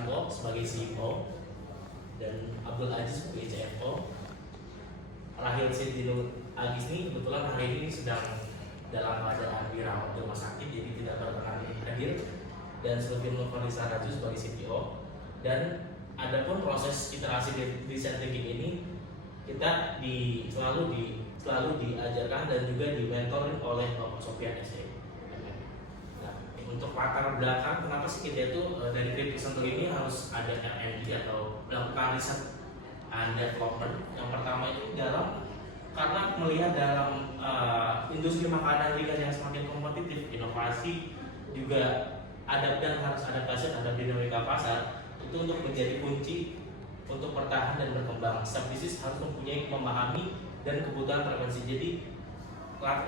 Susanto sebagai CEO dan Abdul Aziz sebagai CFO. Rahil Sidino Agis ini kebetulan hari ini sedang dalam keadaan dirawat di rumah sakit, jadi tidak berkenan hadir, dan sebagai Nurfalisa Raju sebagai CTO. Dan adapun proses iterasi design thinking ini kita selalu diajarkan dan juga dimentorin oleh Bapak Sofian SE. Nah, untuk latar belakang kenapa sih kita itu dari Cryptic Center ini harus ada R&D atau melakukan riset and development. Yang pertama itu karena melihat dalam industri makanan yang semakin kompetitif, inovasi juga harus adaptasi terhadap dinamika pasar itu untuk menjadi kunci untuk bertahan dan berkembang. Setiap bisnis harus mempunyai memahami dan kebutuhan preferensi. Jadi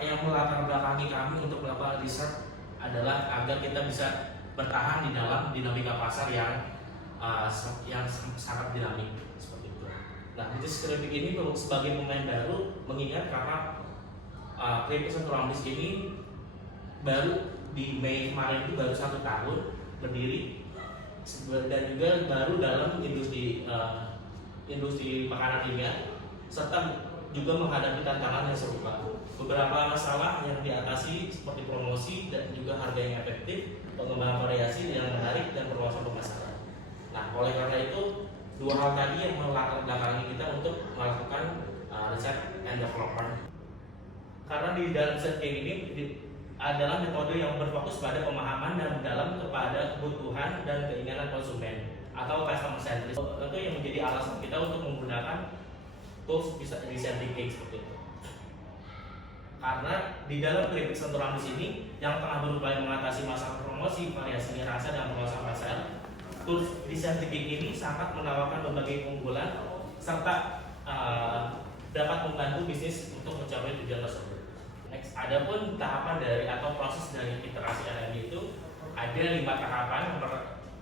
yang melatar belakangi kami untuk melakukan riset adalah agar kita bisa bertahan di dalam dinamika pasar yang sangat dinamik seperti itu. Nah, bisnis Cryptic ini sebagai pemain baru, mengingat karena Cryptic Center ini baru di Mei kemarin itu baru 1 tahun berdiri, dan juga baru dalam industri makanan kimia, serta juga menghadapi tantangan yang serupa. Beberapa masalah yang diatasi seperti promosi dan juga harga yang efektif, pengembangan variasi yang menarik, dan perluasan pemasaran. Nah, oleh karena itu dua hal tadi yang melatar belakangi kita untuk melakukan research and development. Karena di dalam research ini adalah metode yang berfokus pada pemahaman dan mendalam kepada kebutuhan dan keinginan konsumen atau customer centric. Itu yang menjadi alasan kita untuk menggunakan tools design thinking seperti itu. Karena di dalam Cryptic Center ini yang tengah berupaya mengatasi masalah promosi, variasi rasa, dan perluasan pasar, tools design thinking ini sangat menawarkan berbagai keunggulan serta dapat membantu bisnis untuk mencapai tujuan tersebut. Next, adapun tahapan atau proses dari iterasi R&D itu ada 5 tahapan.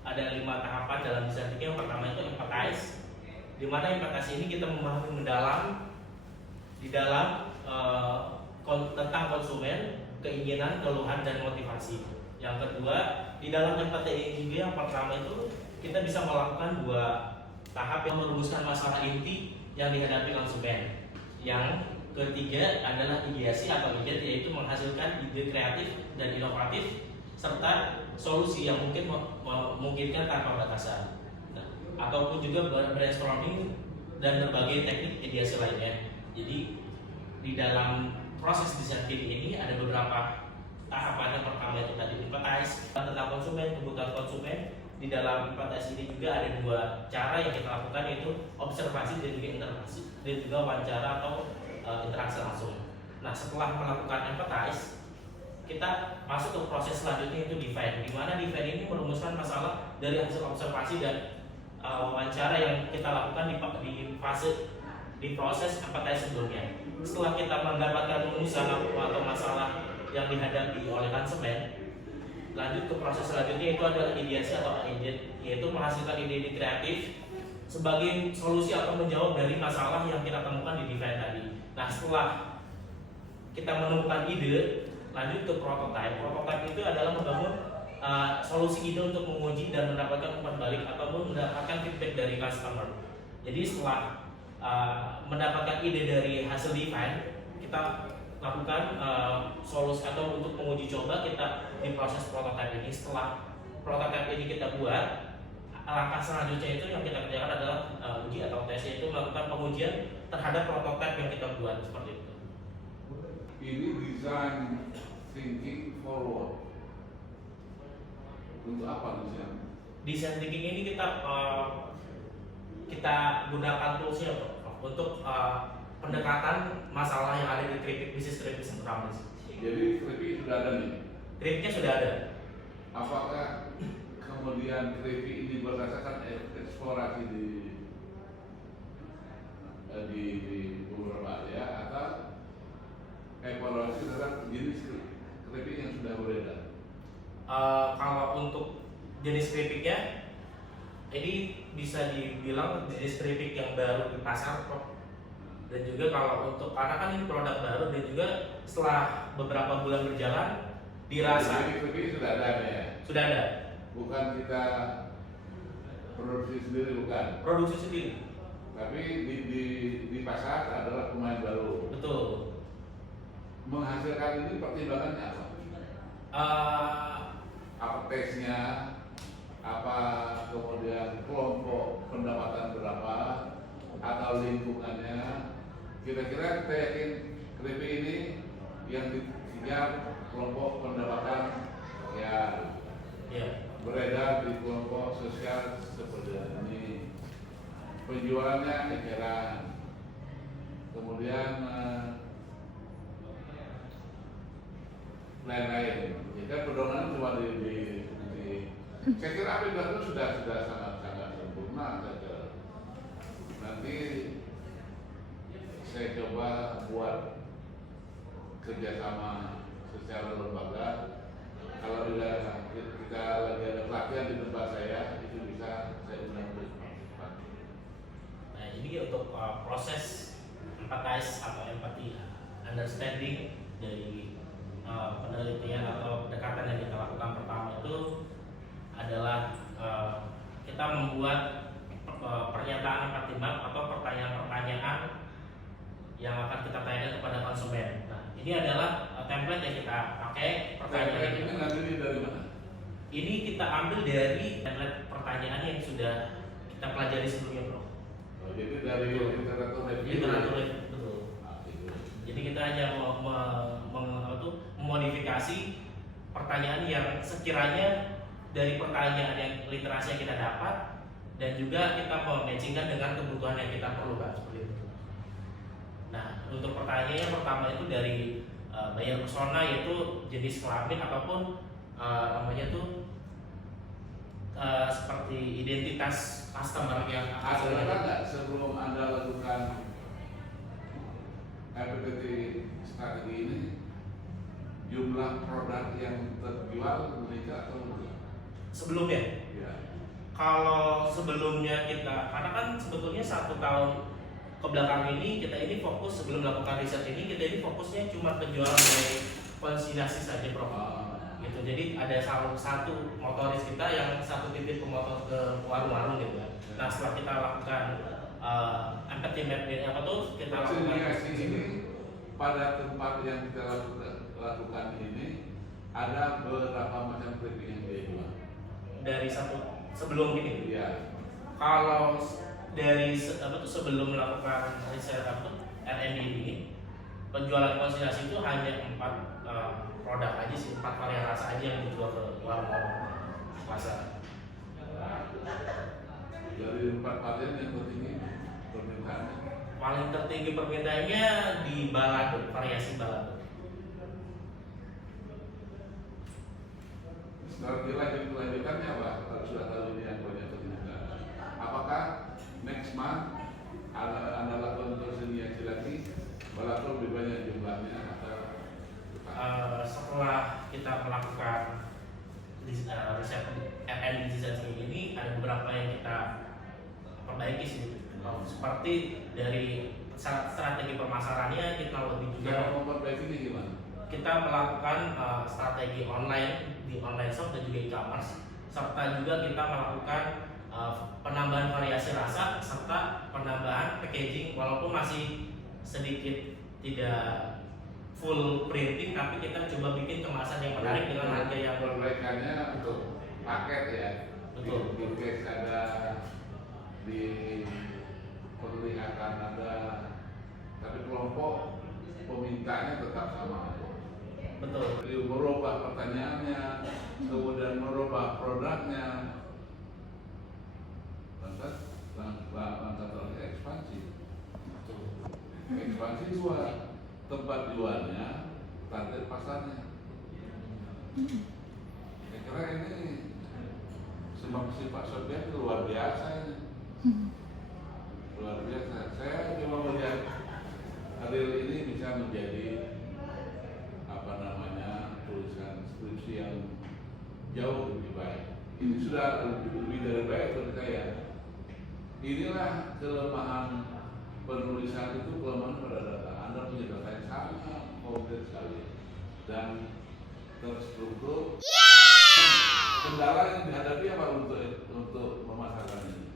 Ada 5 tahapan dalam design thinking. Yang pertama itu empathize, di mana empathize ini kita memahami mendalam tentang konsumen, keinginan, keluhan, dan motivasi. Yang kedua, di dalam empathy ini yang pertama itu kita bisa melakukan 2 tahap yang merumuskan masalah inti yang dihadapi konsumen. Yang ketiga adalah ideasi atau ide, yaitu menghasilkan ide kreatif dan inovatif serta solusi yang memungkinkan tanpa batasan. Nah, ataupun juga brainstorming dan berbagai teknik ideasi lainnya. Jadi di dalam proses design thinking ini ada beberapa tahapan. Yang pertama itu tadi empathize tentang konsumen, kebutuhan konsumen. Di dalam empathize ini juga ada 2 cara yang kita lakukan, yaitu observasi dan juga interaksi, dan juga wawancara atau interaksi langsung. Nah, setelah melakukan empathize, kita masuk ke proses selanjutnya, yaitu define, di mana define ini merumuskan masalah dari hasil observasi dan wawancara yang kita lakukan di proses empathize sebelumnya. Setelah kita mendapatkan rumusan atau masalah yang dihadapi oleh konsumen, lanjut ke proses selanjutnya, itu adalah ideasi atau ide, yaitu menghasilkan ide-ide kreatif sebagai solusi atau menjawab dari masalah yang kita temukan di define tadi. Nah, setelah kita menemukan ide, lanjut ke prototype. Prototype itu adalah membangun solusi ide untuk menguji dan mendapatkan umpan balik ataupun mendapatkan feedback dari customer. Jadi setelah mendapatkan ide dari hasil define, kita lakukan solusi atau untuk menguji coba kita di proses prototype ini. Setelah prototype ini kita buat, langkah selanjutnya itu yang kita kerjakan adalah uji atau tes, yaitu melakukan pengujian terhadap prototype yang kita buat seperti itu. Ini design thinking forward. Untuk apa design? Design thinking ini kita gunakan toolsnya untuk pendekatan masalah yang ada di bisnis Cryptic Center. Jadi Cryptic sudah ada nih? Crypticnya sudah ada. Apakah kemudian Cryptic ini berdasarkan eksplorasi di beberapa area atau evaluasi terhadap jenis Cryptic yang sudah beredar? Kalau untuk jenis Crypticnya, ini bisa dibilang jenis Cryptic yang baru di pasar, dan juga kalau untuk karena kan ini produk baru, dan juga setelah beberapa bulan berjalan dirasa Cryptic sudah ada ya? Sudah ada. Bukan kita produksi sendiri bukan, Produksi sendiri. tapi di pasar adalah pemain baru. Betul. Menghasilkan ini pertimbangannya apa? Apa tesnya? Apa kemudian kelompok pendapatan berapa? Atau lingkungannya? Kira-kira kita yakin KRIPI ini yang dikejar kelompok pendapatan ya beredar di kelompok sosial seperti ini, penjualannya eceran, kemudian lain-lain. Jadi pedoman cuma saya kira apa itu sudah sangat sempurna. Nanti saya coba buat kerjasama secara lembaga. Kalau kita lagi ada pelatihan di tempat saya, itu bisa saya undang berpartisipasi. Nah, ini untuk proses empathize atau empathy, understanding dari penelitian atau pendekatan yang kita lakukan pertama itu adalah kita membuat pernyataan empathy map atau pertanyaan-pertanyaan yang akan kita tanyakan kepada konsumen. Nah, ini adalah template yang kita pakai. Pertanyaan ini ngambil dari mana? Ini kita ambil dari template pertanyaan yang sudah kita pelajari sebelumnya, Bro. Oh, jadi dari literatur review. Literatur review, betul. Jadi kita hanya memodifikasi pertanyaan yang sekiranya dari pertanyaan yang literasi yang kita dapat dan juga kita mematchingkan dengan kebutuhan yang kita perlukan seperti itu. Nah, untuk pertanyaan yang pertama itu dari buyer persona, yaitu jenis kelamin ataupun namanya tuh seperti identitas customer yang ada nggak sebelum Anda lakukan FPT strategi ini jumlah produk yang terjual meningkat atau enggak? Sebelumnya? Ya. Kalau sebelumnya kita, karena kan sebetulnya 1 tahun ke belakang ini kita ini fokus sebelum melakukan riset ini kita ini fokusnya cuma penjualan dari konsinyasi saja, Bro. Gitu. Jadi ada satu motoris kita yang satu titik pemotor ke warung-warung gitu ya. Nah, setelah kita lakukan empathy map ini apa tuh kita lakukan ini pada tempat yang kita lakukan ini ada beberapa macam kritik yang dijual dari satu sebelum ini. Iya. Kalau dari sebelum melakukan riset R&D ini penjualan konsinyasi itu hanya 4 produk aja sih, 4 varian rasa aja yang dijual ke warung-warung pasar. Dari 4 varian yang tertinggi permintaannya. Paling tertinggi permintaannya di balado, variasi balado. Strategi lanjutannya apa? Kalau sudah tahu ini yang banyak permintaan, apakah next month Anda lakukan konsinyasi lagi, walaupun lebih banyak jumlahnya atau setelah kita melakukan riset R&D design ini ada beberapa yang kita perbaiki sih. Seperti dari strategi pemasarannya kita lebih juga memperbaiki ini gimana? kita melakukan strategi online di online shop dan juga e-commerce, serta juga kita melakukan penambahan variasi rasa serta penambahan packaging, walaupun masih sedikit tidak full printing, tapi kita coba bikin kemasan yang menarik dengan harga yang perbaikannya untuk paket ya. Betul. Di case ada di perlihatan ada, tapi kelompok pemintanya tetap sama. betul. Jadi merubah pertanyaannya, kemudian merubah produknya, lantas ekspansi. Ekspansi dua, tempat jualnya, target pasarnya. Saya kira ini sifat Soviet luar biasa ini. Luar biasa. Saya coba melihat hasil ini bisa menjadi tulisan skripsi yang jauh lebih baik. Ini sudah lebih dari baik bagi saya. Inilah kelemahan penulisan itu, kelemahan pada data. Anda punya data yang sangat komplit sekali dan terstruktur. Kendala yang dihadapi apa untuk memasarkan ini?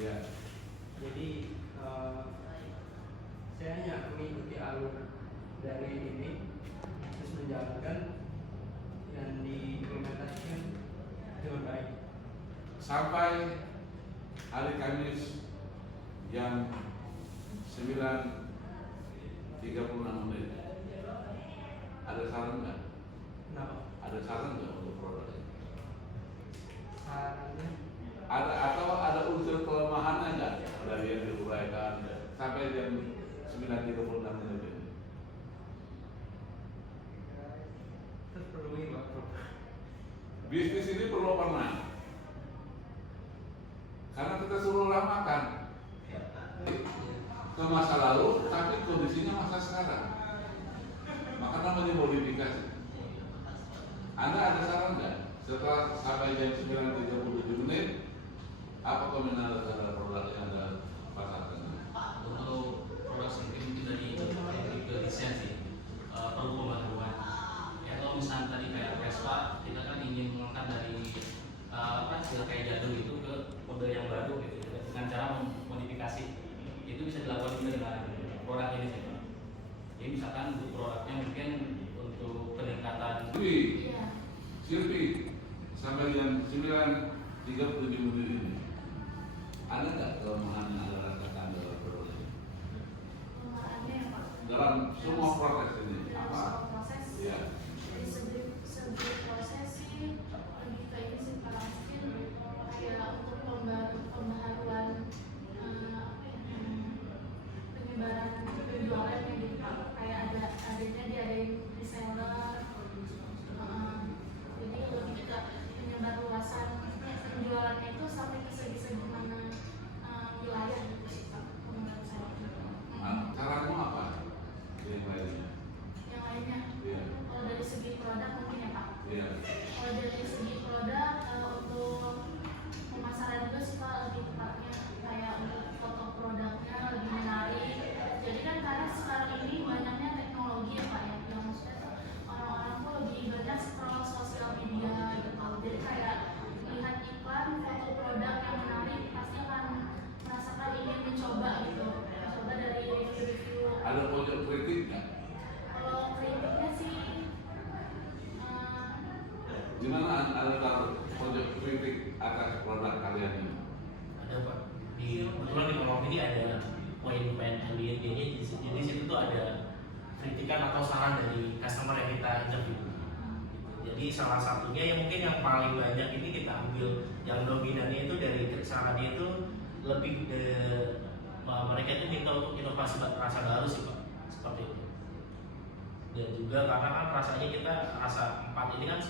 Ya. Jadi saya hanya mengikuti alur dari ini terus menjalankan dan diimplementasikan dengan baik. Sampai hari Kamis yang 9.36 menit. Ada saran nggak? Kenapa? Ada saran nggak untuk produk ini? Sarannya Ada atau ada unsur kelemahannya nggak dari yang diuraikan sampai jam 9.36 menit ini? terus perlu ini Pak. Bisnis ini perlu pernah. Karena kita suruh ramakan ke masa lalu, tapi kondisinya masa sekarang. Maka namanya modifikasi. Anda ada saran nggak? Setelah sampai jam 9.37 menit, apa komentar terhadap produk yang Anda pasarkan? Untuk produk sendiri mungkin dari lebih ke desain sih, perlu pembaruan. Ya kalau misalnya tadi kayak Vespa, kita kan ingin mengangkat dari hasil kayak jadul itu ke model yang baru gitu, dengan cara modifikasi. Itu bisa dilakukan juga dengan produk ini sih. Jadi misalkan untuk produknya mungkin untuk peningkatan. Silvi, sampai jam 9.37 menit ini, ada nggak kelemahan yang Anda rasakan dalam produk ini? Kelemahannya ya Pak. Dalam semua proses ini, Dalam apa? semua proses. Ya. Dari segi proses sih lebih ke ini sih Pak, mungkin kayak untuk pembaharuan penyebaran penjualannya gitu Pak. Kayak adanya diadain reseller. Jadi lebih ke penyebar luasan penjualannya itu sampai ke segi-segi mana wilayah gitu sih Pak, menurut saya. Saranmu apa? Yang lainnya? Yang lainnya, Iya. kalau dari segi produk mungkin ya Pak. Iya. Kalau dari segi produk untuk pemasaran juga sih Pak, lebih tepatnya kayak untuk foto produknya lebih menarik. Jadi kan karena sekarang ini banyaknya teknologi ya Pak, yang maksudnya tuh orang-orang tuh lebih banyak scroll sosial media gitu. Jadi kayak melihat iklan foto produk yang menarik pasti akan merasakan ingin mencoba gitu. Coba dari review-review. Ada pojok kritik nggak? Kalau kritiknya sih Di mana Anda taruh pojok kritik atas produk kalian ini? Ada Pak. Kebetulan di kolom ini ada poin-poin MBA-nya, jadi di situ tuh ada kritikan atau saran dari customer yang kita interview. Gitu. Jadi salah satunya yang mungkin yang paling banyak ini kita ambil yang dominannya itu dari sarannya itu lebih mereka itu minta untuk inovasi rasa baru sih Pak, seperti itu. Dan juga karena kan rasanya kita rasa 4 ini kan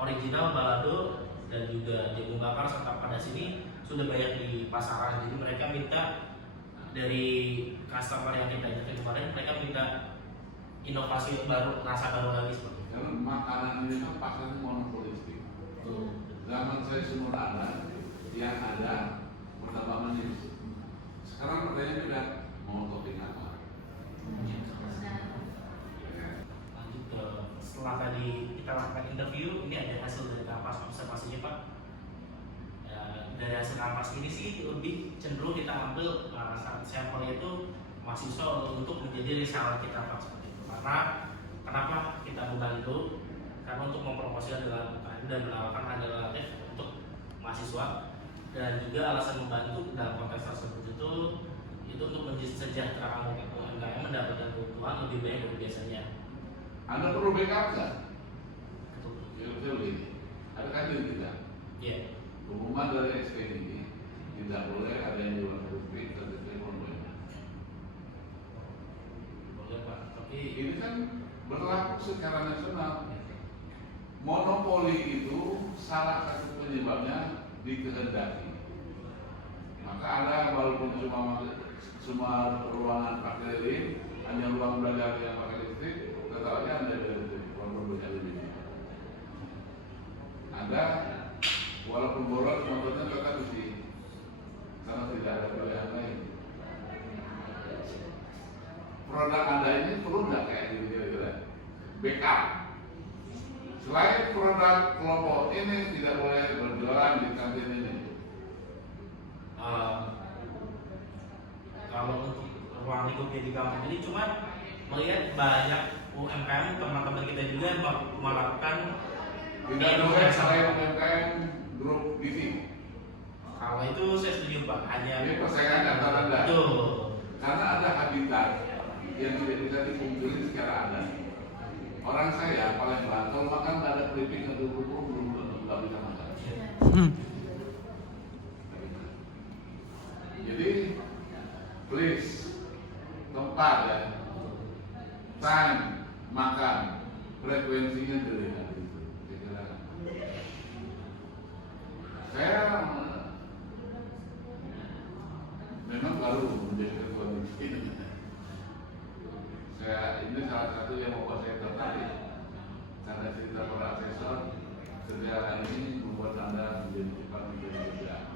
original, balado, dan juga jagung bakar serta pada sini sudah banyak di pasaran. Jadi mereka minta dari customer yang kita interview kemarin, mereka minta inovasi baru, rasa baru lagi seperti itu. Karena makanan ini kan pasarnya monopolistik. Zaman saya sumur ada yang ada martabak manis. Sekarang pertanyaannya udah mau topping apa? Lanjut ke setelah tadi kita lakukan interview, ini ada hasil dari kampas observasinya Pak. Ya, dari hasil kampas ini sih lebih cenderung kita ambil sampelnya itu mahasiswa untuk menjadi reseller kita Pak, seperti itu. Karena kenapa kita membantu? Karena untuk mempromosikan dalam UKM dan menawarkan harga relatif untuk mahasiswa, dan juga alasan membantu dalam konteks tersebut itu untuk mensejahterakan UMKM mendapatkan keuntungan lebih banyak dari biasanya. Anda perlu backup nggak? Ya betul ini. Ada kajian tidak? Iya. Pengumuman dari SPDI tidak boleh ada yang jual rupik atau telepon banyak. Boleh Pak, tapi Ini kan berlaku secara nasional. Monopoli itu salah satu penyebabnya dikehendaki. Maka ada walaupun cuma ruangan pakai lift, hanya ruang belajar yang pakai listrik, tetap aja Anda walaupun banyak lebih. Ada walaupun boros motornya tetap isi, karena tidak ada pilihan lain. Produk Anda ini perlu nggak kayak gitu ya? Backup. Selain produk kelompok ini tidak boleh berjualan di kantin ini. hidupnya di kampung. Jadi cuma melihat banyak UMKM teman-teman kita juga yang melakukan Tidak boleh saya UMKM grup gini. kalau itu saya setuju Pak, hanya Ini persaingan antara anda. betul. Karena ada habitat yang tidak bisa dipungkiri secara adat. Orang saya paling berat kalau makan nggak ada keripik atau kerupuk belum tentu nggak bisa makan. Jadi please tempat ya, time makan frekuensinya terlihat gitu. Saya memang baru menjadi ketua ini. Ini salah satu yang membuat saya tertarik karena cerita para asesor sejarah ini membuat anda menjadi cepat menjadi kerja.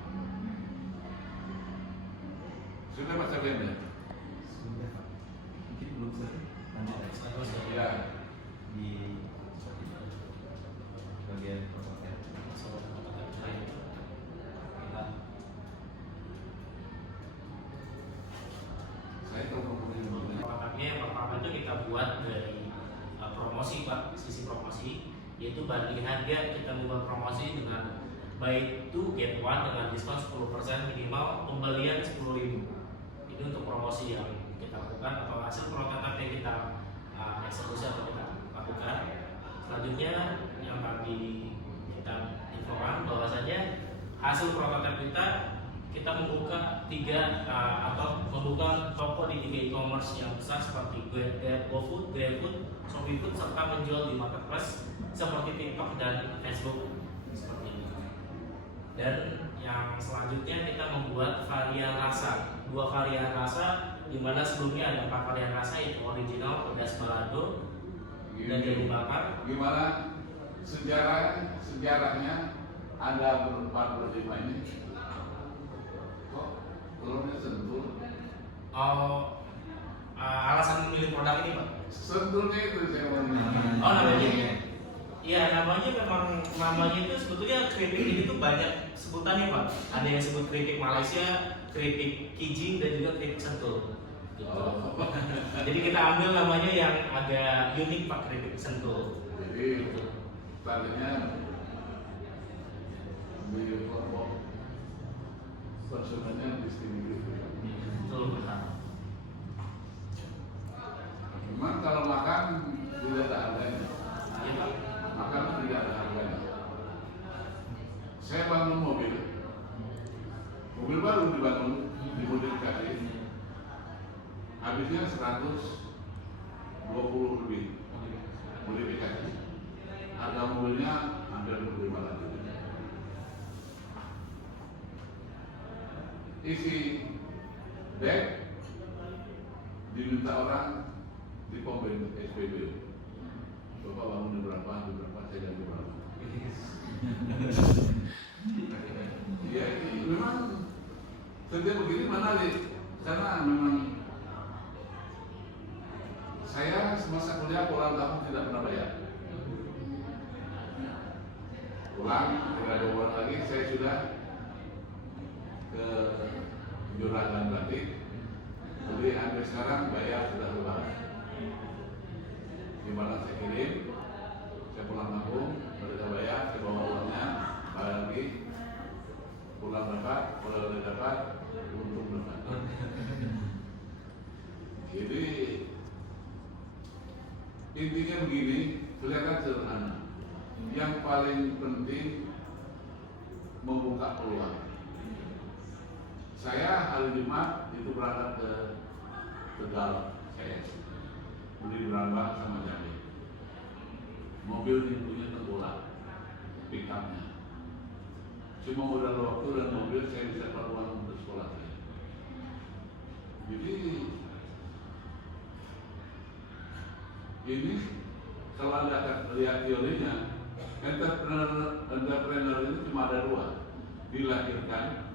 Sudah baca BEM ya? Sudah Pak. Mungkin belum selesai. Lanjut ya. Ya. Di bagian protokol. Saya tahu kemudian Prototipnya yang pertama itu kita buat dari promosi Pak, sisi promosi, yaitu banding harga kita membuat promosi dengan buy 2 get 1 dengan diskon 10% minimal pembelian 10.000. Ini untuk promosi yang kita lakukan atau hasil prototipe yang kita eksekusi atau kita lakukan. Selanjutnya yang tadi kita infokan bahwasanya hasil prototipe kita membuka atau membuka toko di 3 e-commerce yang besar seperti GoFood, GrabFood, ShopeeFood serta menjual di marketplace seperti TikTok dan Facebook seperti ini. Dan yang selanjutnya kita membuat varian rasa, 2 varian rasa, di mana sebelumnya ada 4 varian rasa yaitu original, pedas balado, dan jagung bakar. Gimana sejarahnya Anda ber-45 ini? Kok telurnya sentul? Alasan memilih produk ini Pak? Sentulnya itu saya mau Oh namanya? Iya namanya memang itu sebetulnya keripik ini tuh banyak sebutannya Pak. Ada yang sebut keripik Malaysia, keripik Kijing dan juga keripik sentul. Gitu. Jadi kita ambil namanya yang agak unik Pak, keripik sentul. Jadi tadinya di kelompok konsumennya distributif. Betul Pak. Memang kalau makan tidak ada harganya. Iya Pak. Makan tidak ada harganya. Saya bangun mobil baru dibangun, dimodifikasi, habisnya 120 lebih modifikasi. Harga mobilnya hampir 25 juta. Isi dek diminta orang di pom bensin SPB. Bapak bangun di berapa, saya ganti berapa. Ya, memang kerja begini menarik karena memang saya semasa kuliah pulang kampung tidak pernah bayar. Pulang, tidak ada uang lagi, saya sudah ke Juragan Batik. Jadi sampai sekarang bayar sudah lebaran. Gimana saya kirim, saya pulang kampung, mereka bayar, saya bawa uangnya, bayar lagi, pulang dapat, pulang dapat, untung dapat. Jadi intinya begini, kelihatan sederhana. Yang paling penting membuka peluang. Saya hari Jumat itu berangkat ke Tegal, saya beli berambang sama Jambi. Mobil pintunya tenggelam, pickupnya. Cuma modal waktu dan mobil saya bisa keluar uang untuk sekolah saya. Jadi ini kalau Anda akan lihat teorinya, entrepreneur itu cuma ada 2, dilahirkan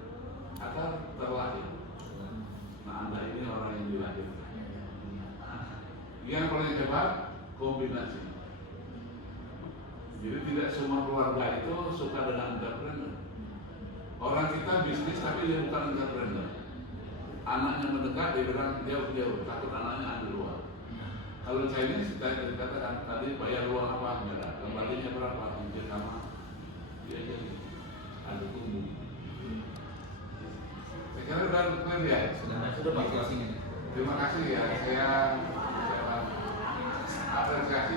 atau terlahir. Nah Anda ini orang yang dilahirkan. Yang paling hebat kombinasi. Jadi tidak semua keluarga itu suka dengan entrepreneur. Orang kita bisnis tapi dia bukan entrepreneur. anaknya mendekat dia bilang jauh-jauh, takut anaknya ambil uang. Kalau Chinese kita katakan tadi bayar uang apa enggak, kembalinya berapa, mungkin sama dia jadi ada tumbuh. Saya kira udah clear ya. Sudah Pak closing ini. Terima kasih ya, saya apresiasi